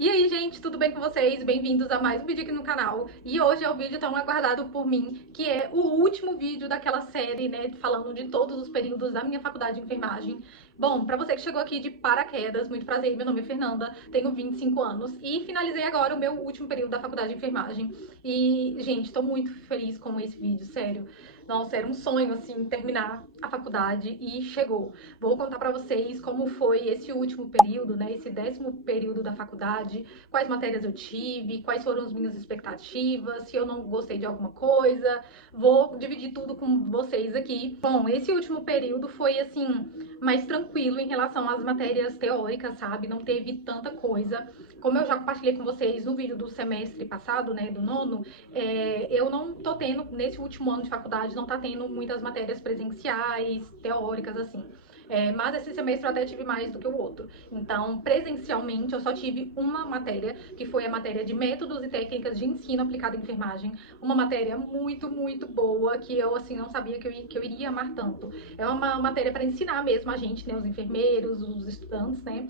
E aí, gente, tudo bem com vocês? Bem-vindos a mais um vídeo aqui no canal. E hoje é o vídeo tão aguardado por mim, que é o último vídeo daquela série, né, falando de todos os períodos da minha faculdade de enfermagem. Bom, pra você que chegou aqui de paraquedas, muito prazer, meu nome é Fernanda, tenho 25 anos e finalizei agora o meu último período da faculdade de enfermagem. E, gente, tô muito feliz com esse vídeo, sério. Nossa, era um sonho, assim, terminar a faculdade e chegou. Vou contar pra vocês como foi esse último período, né, esse 10º período da faculdade, quais matérias eu tive, quais foram as minhas expectativas, se eu não gostei de alguma coisa. Vou dividir tudo com vocês aqui. Bom, esse último período foi, assim, mais tranquilo em relação às matérias teóricas, sabe? Não teve tanta coisa. Como eu já compartilhei com vocês no vídeo do semestre passado, né, do nono, eu não tô tendo, nesse último ano de faculdade, não tá tendo muitas matérias presenciais, teóricas, assim. Mas esse semestre eu até tive mais do que o outro. Então, presencialmente, eu só tive uma matéria, que foi a matéria de métodos e técnicas de ensino aplicado à enfermagem. Uma matéria muito, muito boa, que eu, assim, não sabia que eu iria amar tanto. É uma matéria para ensinar mesmo a gente, né, os enfermeiros, os estudantes, né,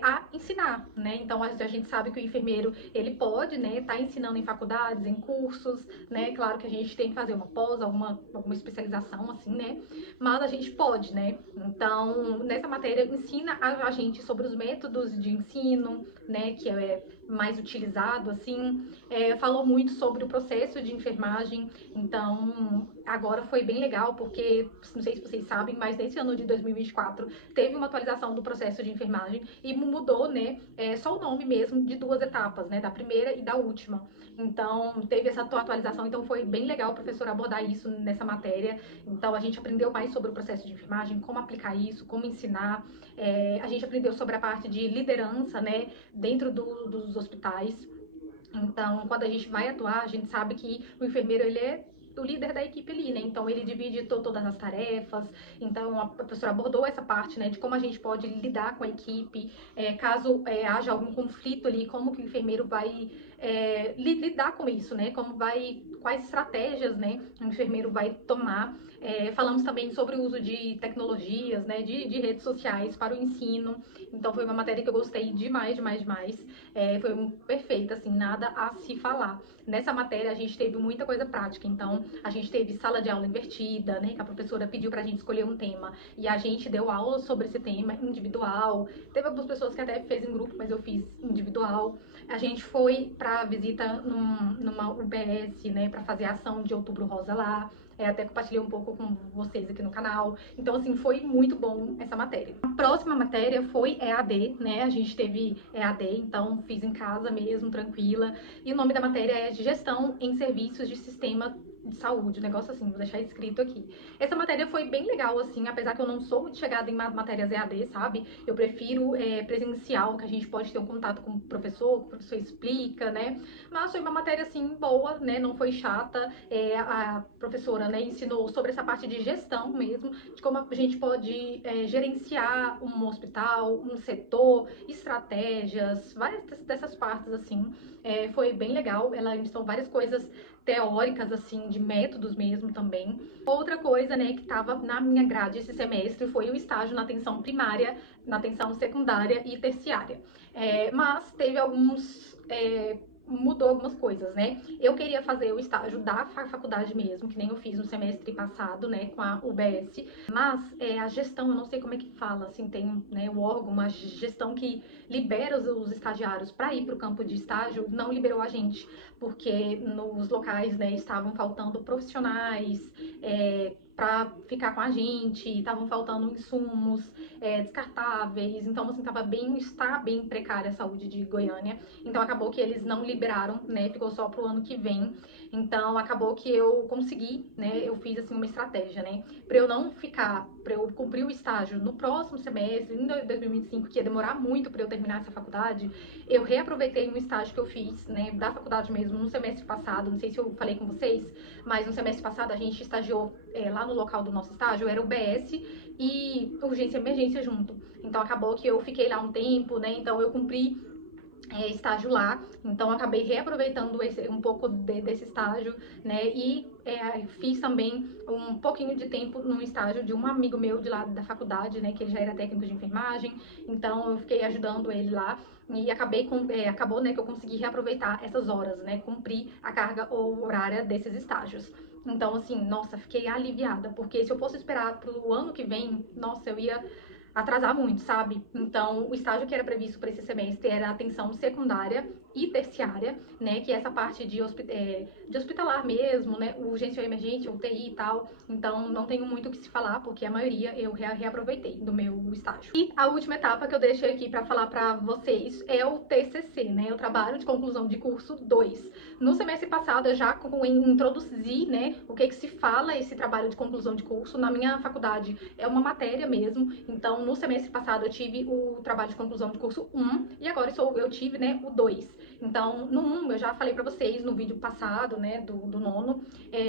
a ensinar, né? Então, a gente sabe que o enfermeiro, ele pode, né, tá ensinando em faculdades, em cursos, né? Claro que a gente tem que fazer uma pós, alguma especialização, assim, né? Mas a gente pode, né? Então, nessa matéria, ensina a gente sobre os métodos de ensino, né, que é mais utilizado, assim, falou muito sobre o processo de enfermagem. Então, agora foi bem legal, porque, não sei se vocês sabem, mas nesse ano de 2024, teve uma atualização do processo de enfermagem e mudou, né, só o nome mesmo de duas etapas, né, da primeira e da última. Então, teve essa atualização, então foi bem legal o professor abordar isso nessa matéria. Então, a gente aprendeu mais sobre o processo de enfermagem, como aplicar isso, como ensinar. A gente aprendeu sobre a parte de liderança, né, dentro dos hospitais. Então, quando a gente vai atuar, a gente sabe que o enfermeiro, ele é o líder da equipe ali, né? Então, ele divide todas as tarefas. Então, a professora abordou essa parte, né, de como a gente pode lidar com a equipe, caso haja algum conflito ali, como que o enfermeiro vai lidar com isso, né? Quais estratégias, né, o enfermeiro vai tomar. Falamos também sobre o uso de tecnologias, né, de redes sociais para o ensino. Então, foi uma matéria que eu gostei demais, demais, demais. Foi perfeita, assim, nada a se falar. Nessa matéria a gente teve muita coisa prática, então a gente teve sala de aula invertida, né, que a professora pediu pra gente escolher um tema e a gente deu aula sobre esse tema individual. Teve algumas pessoas que até fez em grupo, mas eu fiz individual. A gente foi pra visita numa UBS, né, pra fazer a ação de Outubro Rosa lá. Até compartilhei um pouco com vocês aqui no canal. Então, assim, foi muito bom essa matéria. A próxima matéria foi EAD, né? A gente teve EAD, então fiz em casa mesmo, tranquila. E o nome da matéria é Gestão em Serviços de Sistema de Saúde, um negócio assim, vou deixar escrito aqui. Essa matéria foi bem legal, assim, apesar que eu não sou muito chegada em matérias EAD, sabe? Eu prefiro presencial, que a gente pode ter um contato com o professor explica, né? Mas foi uma matéria, assim, boa, né? Não foi chata. A professora, né, ensinou sobre essa parte de gestão mesmo, de como a gente pode gerenciar um hospital, um setor, estratégias, várias dessas partes, assim. Foi bem legal. Ela ensinou várias coisas teóricas, assim, de métodos mesmo também. Outra coisa, né, que estava na minha grade esse semestre foi o estágio na atenção primária, na atenção secundária e terciária. Mas teve mudou algumas coisas, né? Eu queria fazer o estágio da faculdade mesmo, que nem eu fiz no semestre passado, né, com a UBS, mas a gestão, eu não sei como é que fala, assim, tem, né, o órgão, uma gestão que libera os estagiários para ir para o campo de estágio, não liberou a gente, porque nos locais, né, estavam faltando profissionais, para ficar com a gente, estavam faltando insumos descartáveis, então assim, está bem precária a saúde de Goiânia, então acabou que eles não liberaram, né, ficou só pro ano que vem, então acabou que eu consegui, né, eu fiz assim uma estratégia, né, para eu não ficar, para eu cumprir o estágio no próximo semestre, em 2025, que ia demorar muito para eu terminar essa faculdade, eu reaproveitei um estágio que eu fiz, né, da faculdade mesmo, no semestre passado, não sei se eu falei com vocês, mas no semestre passado a gente estagiou lá no local do nosso estágio, era o BS e urgência e emergência junto. Então acabou que eu fiquei lá um tempo, né? Então eu cumpri estágio lá, então acabei reaproveitando um pouco desse estágio, né, e fiz também um pouquinho de tempo num estágio de um amigo meu de lá da faculdade, né, que ele já era técnico de enfermagem, então eu fiquei ajudando ele lá, e acabou, né, que eu consegui reaproveitar essas horas, né, cumprir a carga horária desses estágios. Então, assim, nossa, fiquei aliviada, porque se eu fosse esperar pro ano que vem, nossa, eu ia atrasar muito, sabe? Então, o estágio que era previsto para esse semestre era atenção secundária e terciária, né? Que é essa parte de hospitalar mesmo, né? Urgência ou emergente, UTI e tal. Então, não tenho muito o que se falar, porque a maioria eu reaproveitei do meu estágio. E a última etapa que eu deixei aqui para falar para vocês é o TCC, né? O trabalho de conclusão de curso 2. No semestre passado, eu já introduzi, né? O que se fala esse trabalho de conclusão de curso. Na minha faculdade é uma matéria mesmo, então no semestre passado eu tive o trabalho de conclusão de curso 1 e agora eu tive, né, o 2. Então, no 1, eu já falei pra vocês no vídeo passado, né, do nono,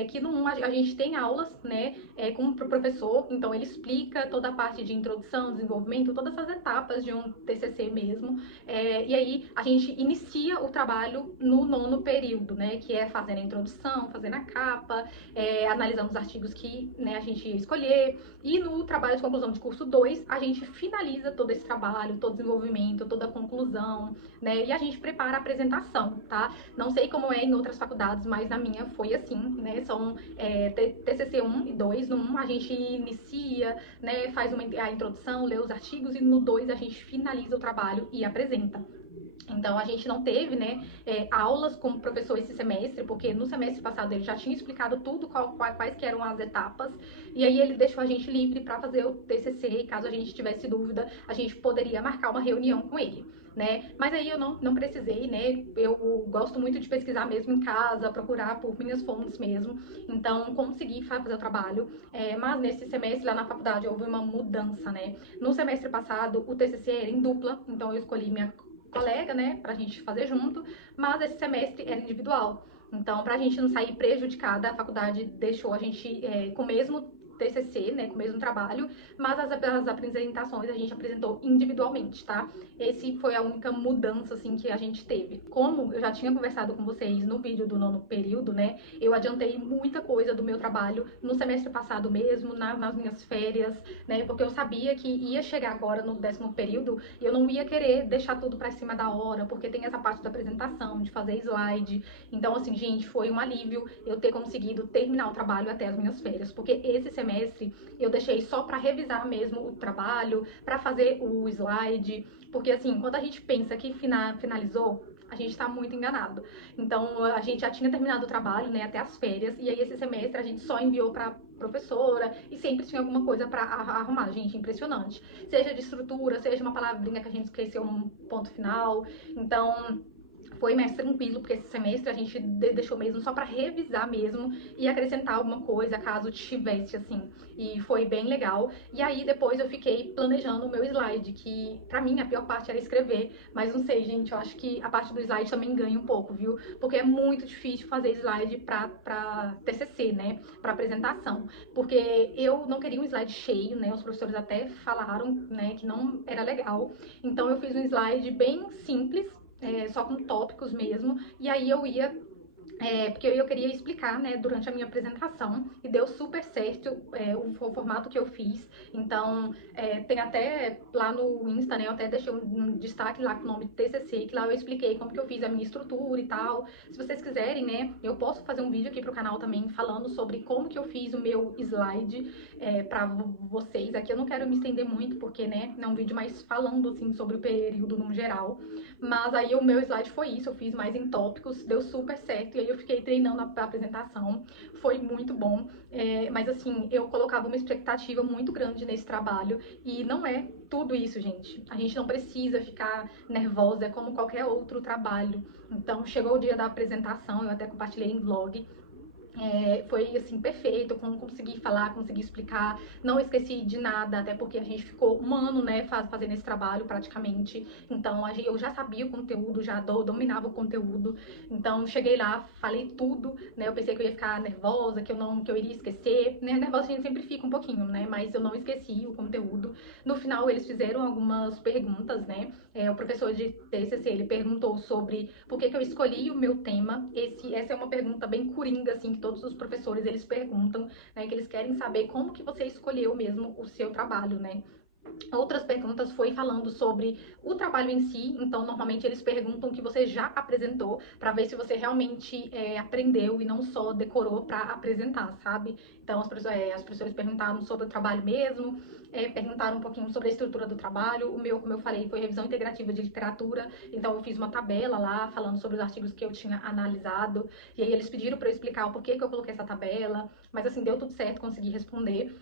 que no 1 a gente tem aulas, né, com o professor, então ele explica toda a parte de introdução, desenvolvimento, todas essas etapas de um TCC mesmo, e aí a gente inicia o trabalho no nono período, né, que é fazendo a introdução, fazendo a capa, analisando os artigos que, né, a gente ia escolher, e no trabalho de conclusão de curso 2, a gente finaliza todo esse trabalho, todo o desenvolvimento, toda a conclusão, né? E a gente prepara a apresentação, tá? Não sei como é em outras faculdades, mas na minha foi assim, né? São TCC 1 e 2. No 1 a gente inicia, né? Faz a introdução, lê os artigos, e no 2 a gente finaliza o trabalho e apresenta. Então, a gente não teve, né, aulas com o professor esse semestre, porque no semestre passado ele já tinha explicado tudo, quais que eram as etapas, e aí ele deixou a gente livre para fazer o TCC, e caso a gente tivesse dúvida, a gente poderia marcar uma reunião com ele, né? Mas aí eu não precisei, né? Eu gosto muito de pesquisar mesmo em casa, procurar por minhas fontes mesmo, então consegui fazer o trabalho, mas nesse semestre lá na faculdade houve uma mudança, né? No semestre passado o TCC era em dupla, então eu escolhi minha colega, né, pra gente fazer junto, mas esse semestre era individual. Então, pra gente não sair prejudicada, a faculdade deixou a gente com o mesmo TCC, né, com o mesmo trabalho, mas as apresentações a gente apresentou individualmente, tá? Esse foi a única mudança, assim, que a gente teve. Como eu já tinha conversado com vocês no vídeo do nono período, né, eu adiantei muita coisa do meu trabalho no semestre passado mesmo, nas minhas férias, né, porque eu sabia que ia chegar agora no 10º período e eu não ia querer deixar tudo pra cima da hora, porque tem essa parte da apresentação, de fazer slide. Então, assim, gente, foi um alívio eu ter conseguido terminar o trabalho até as minhas férias, porque esse semestre eu deixei só pra revisar mesmo o trabalho, pra fazer o slide, porque, assim, quando a gente pensa que finalizou, a gente tá muito enganado. Então, a gente já tinha terminado o trabalho, né, até as férias, e aí esse semestre a gente só enviou pra professora e sempre tinha alguma coisa para arrumar, gente, impressionante. Seja de estrutura, seja uma palavrinha que a gente esqueceu um ponto final. Então, foi mais tranquilo, porque esse semestre a gente deixou mesmo só para revisar mesmo e acrescentar alguma coisa, caso tivesse, assim. E foi bem legal. E aí, depois eu fiquei planejando o meu slide, que pra mim a pior parte era escrever. Mas não sei, gente, eu acho que a parte do slide também ganha um pouco, viu? Porque é muito difícil fazer slide pra TCC, né? Pra apresentação. Porque eu não queria um slide cheio, né? Os professores até falaram, né, que não era legal. Então eu fiz um slide bem simples, só com tópicos mesmo, e aí eu ia porque eu queria explicar, né, durante a minha apresentação, e deu super certo o formato que eu fiz. Então, tem até lá no Insta, né, eu até deixei um destaque lá com o nome de TCC, que lá eu expliquei como que eu fiz a minha estrutura e tal. Se vocês quiserem, né, eu posso fazer um vídeo aqui pro canal também falando sobre como que eu fiz o meu slide pra vocês. Aqui eu não quero me estender muito, porque, né, não é um vídeo mais falando, assim, sobre o período no geral. Mas aí o meu slide foi isso, eu fiz mais em tópicos, deu super certo, e aí eu fiquei treinando a apresentação, foi muito bom, mas assim, eu colocava uma expectativa muito grande nesse trabalho, e não é tudo isso, gente. A gente não precisa ficar nervosa, é como qualquer outro trabalho. Então, chegou o dia da apresentação, eu até compartilhei em vlog, Foi assim, perfeito, consegui falar, consegui explicar, não esqueci de nada, até porque a gente ficou um ano, né, fazendo esse trabalho praticamente. Então eu já sabia o conteúdo, já dominava o conteúdo. Então cheguei lá, falei tudo, né? Eu pensei que eu ia ficar nervosa, que eu iria esquecer, né? Nervosa a gente sempre fica um pouquinho, né? Mas eu não esqueci o conteúdo. No final eles fizeram algumas perguntas, né? O professor de TCC, ele perguntou sobre por que eu escolhi o meu tema. Essa é uma pergunta bem coringa, assim, que todos os professores, eles perguntam, né, que eles querem saber como que você escolheu mesmo o seu trabalho, né. Outras perguntas foi falando sobre o trabalho em si, então normalmente eles perguntam o que você já apresentou para ver se você realmente aprendeu e não só decorou para apresentar, sabe? Então as professores perguntaram sobre o trabalho mesmo, perguntaram um pouquinho sobre a estrutura do trabalho. O meu, como eu falei, foi revisão integrativa de literatura, então eu fiz uma tabela lá falando sobre os artigos que eu tinha analisado, e aí eles pediram para eu explicar o porquê que eu coloquei essa tabela, mas assim, deu tudo certo, consegui responder.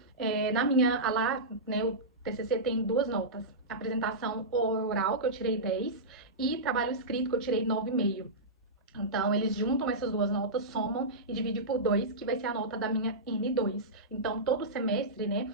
Na minha, lá, né, o TCC tem 2 notas, apresentação oral, que eu tirei 10, e trabalho escrito, que eu tirei 9,5. Então, eles juntam essas 2 notas, somam e dividem por 2, que vai ser a nota da minha N2. Então, todo semestre, né,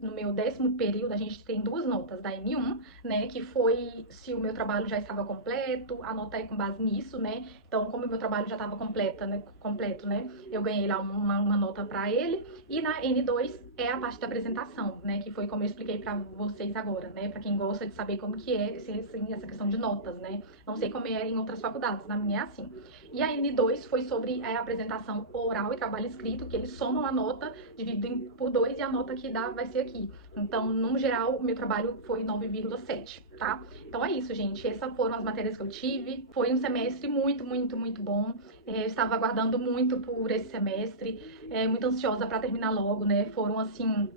no meu 10º período, a gente tem 2 notas da N1, né, que foi se o meu trabalho já estava completo, a nota é com base nisso, né. Então, como o meu trabalho já estava completo, né, eu ganhei lá uma nota para ele. E na N2 é a parte da apresentação, né, que foi como eu expliquei para vocês agora, né, para quem gosta de saber como que é essa questão de notas, né. Não sei como é em outras faculdades, na minha é assim. E a N2 foi sobre a apresentação oral e trabalho escrito, que eles somam a nota, dividem por 2 e a nota que dá vai ser aqui. Então, no geral, o meu trabalho foi 9,7, tá? Então é isso, gente. Essas foram as matérias que eu tive. Foi um semestre muito, muito, muito bom. Eu estava aguardando muito por esse semestre, muito ansiosa para terminar logo, né? Foram, assim,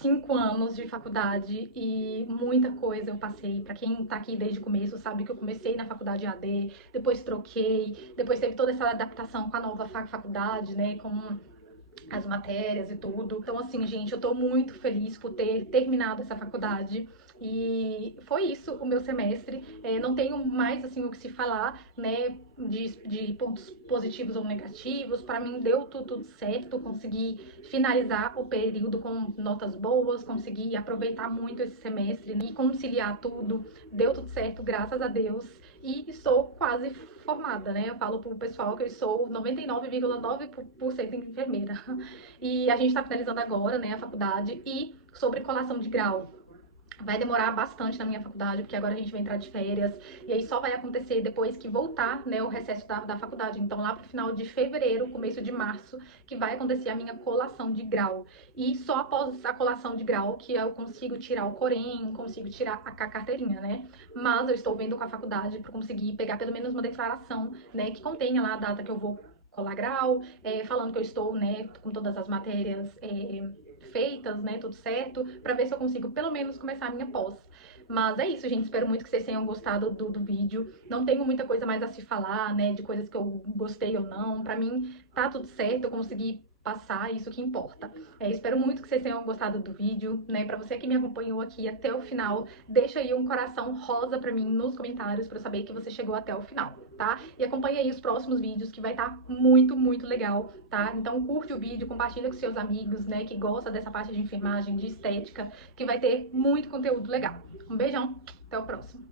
5 anos de faculdade e muita coisa eu passei. Para quem tá aqui desde o começo, sabe que eu comecei na faculdade AD, depois troquei, depois teve toda essa adaptação com a nova faculdade, né, com as matérias e tudo. Então, assim, gente, eu tô muito feliz por ter terminado essa faculdade. E foi isso o meu semestre. Não tenho mais, assim, o que se falar, né, de pontos positivos ou negativos. Para mim, deu tudo certo. Consegui finalizar o período com notas boas, consegui aproveitar muito esse semestre e conciliar tudo. Deu tudo certo, graças a Deus. E estou quase formada, né? Eu falo pro pessoal que eu sou 99,9% enfermeira. E a gente está finalizando agora, né, a faculdade. E sobre colação de grau, vai demorar bastante na minha faculdade, porque agora a gente vai entrar de férias, e aí só vai acontecer depois que voltar, né, o recesso da faculdade. Então, lá pro final de fevereiro, começo de março, que vai acontecer a minha colação de grau. E só após a colação de grau que eu consigo tirar o Corém, consigo tirar a carteirinha, né? Mas eu estou vendo com a faculdade para conseguir pegar pelo menos uma declaração, né, que contenha lá a data que eu vou colar grau, falando que eu estou, né, com todas as matérias feitas, né, tudo certo, para ver se eu consigo pelo menos começar a minha pós. Mas é isso, gente, espero muito que vocês tenham gostado do vídeo. Não tenho muita coisa mais a se falar, né, de coisas que eu gostei ou não. Pra mim, tá tudo certo, eu consegui passar, isso que importa. Espero muito que vocês tenham gostado do vídeo, né, pra você que me acompanhou aqui até o final, deixa aí um coração rosa pra mim nos comentários pra eu saber que você chegou até o final, tá? E acompanha aí os próximos vídeos que vai estar muito, muito legal, tá? Então curte o vídeo, compartilha com seus amigos, né, que gosta dessa parte de enfermagem, de estética, que vai ter muito conteúdo legal. Um beijão, até o próximo.